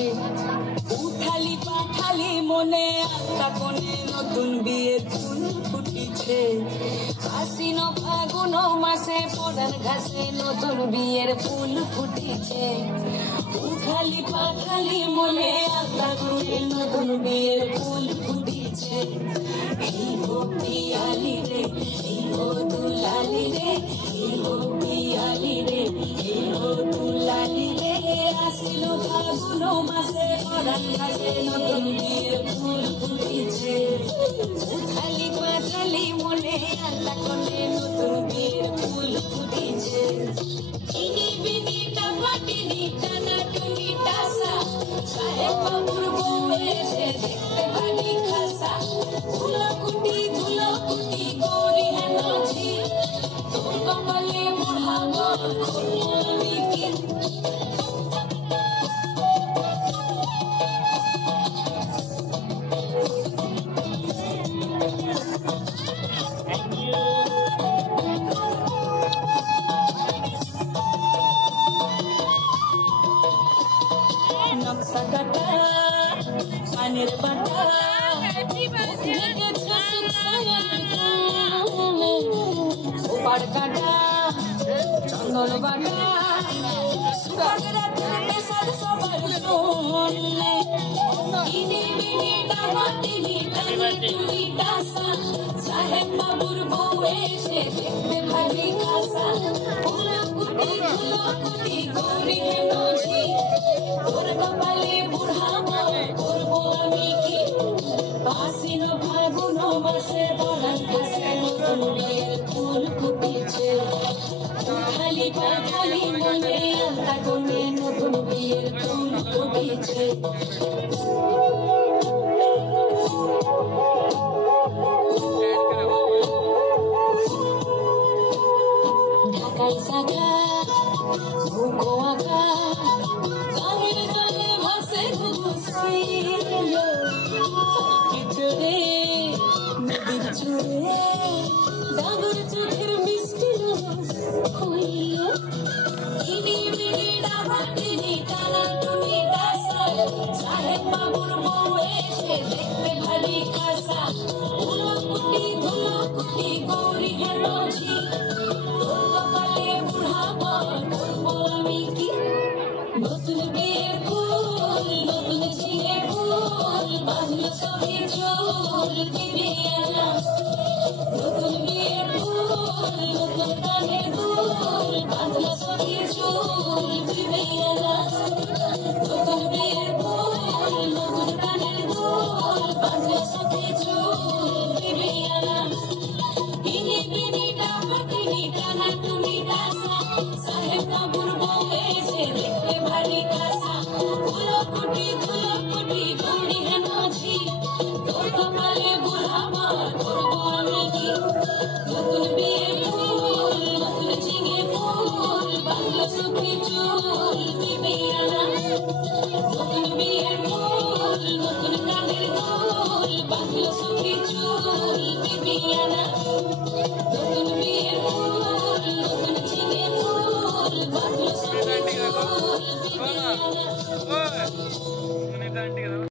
আসে উঠালি পাঠালি মনে আত্মা কোণে নতুন বিয়ের ফুল ফুটিছে আশ্বিন ফাগুন মাসে পরান ঘাসে নতুন বিয়ের ফুল ফুটিছে উঠালি পাঠালি মনে আত্মা কোণে নতুন বিয়ের ফুল ফুটিছে এই হো পিয়ালি রে এই হো দুলালি রে এই হো পিয়ালি রে এই হো দুলালি রে আশ্বিন ফাগুন মাসে পরান ঘাসে নতুন বিয়ের ফুল ফুটিছে উঠালি পাঠালি মনে আত্মা কোণে নতুন বিয়ের ফুল ফুটিছে ইনি বিনি টামাটিনি টানা টুনি টাসা সাহেব বাবুর বউ এসে দেখতে ভারী খাসা ধুলোকুটি গৌরী হেন ঝি তোর কপালে বুড়াবো খুলবি কি নকশা কাটা পানের বাটা ওপার কাটা চন্দন বাটা সবার সাহেব বাবুর বউ এসে দেখতে ভারী খাসা ধুলোকুটি গৌরী হেন ঝি তোর কপালে বুড়াবো করবো আমি কি আশ্বিন ফাগুন মাসে পরান ঘাসে নতুন বিয়ের ফুল ফুটেছে উঠালি পাঠালি মনে আত্মা কোণে নতুন বিয়ের ফুল ফুটেছে ঢাকাই শাখা বুকো আঁকা গানে গানে ভাসে ঘুষি চোরে নদীর চোরে ডাগর চোখের মিষ্টি হইল ইনি বিনি ডাবাটিনি টানা টুনি টাসা সাহেব বাবুর বউ এসে দেখতে ভারী খাসা ধুলোকুটি গৌরী হেন ঝি তোর কপালে বুড়াবো করবো আমি কি নতুন বিয়ের ফুল নতুন ঝিঙে ফুল বাঁধল সবে চুল দিবি আনা নতুন বিয়ের ফুল নতুন কানের দুল বাঁধল সবে চুল দিবি আনা নতুন বিয়ের ফুল নতুন কানের দুল বাঁধল সবে চুল দিবি আনা ইনি বিনি টামাটিনি টানা টুনি টাসা সাহেব বাবুর বউ এসে দেখতে ভারী খাসা ধুলোকুটি গৌরী হেন ঝি তোর কপালে বুড়াবো করবো আমি কি নতুন বিয়ের ফুল নতুন ঝিঙে ফুল বাঁধল সখী চুল দিবি আনা নতুন বিয়ের ফুল নতুন কানের দুল বাঁধল সখী চুল দিবি আনা নতুন বিয়ের ফুল নতুন ঝিঙে ফুল বাঁধল সখী চুল দিবি আনা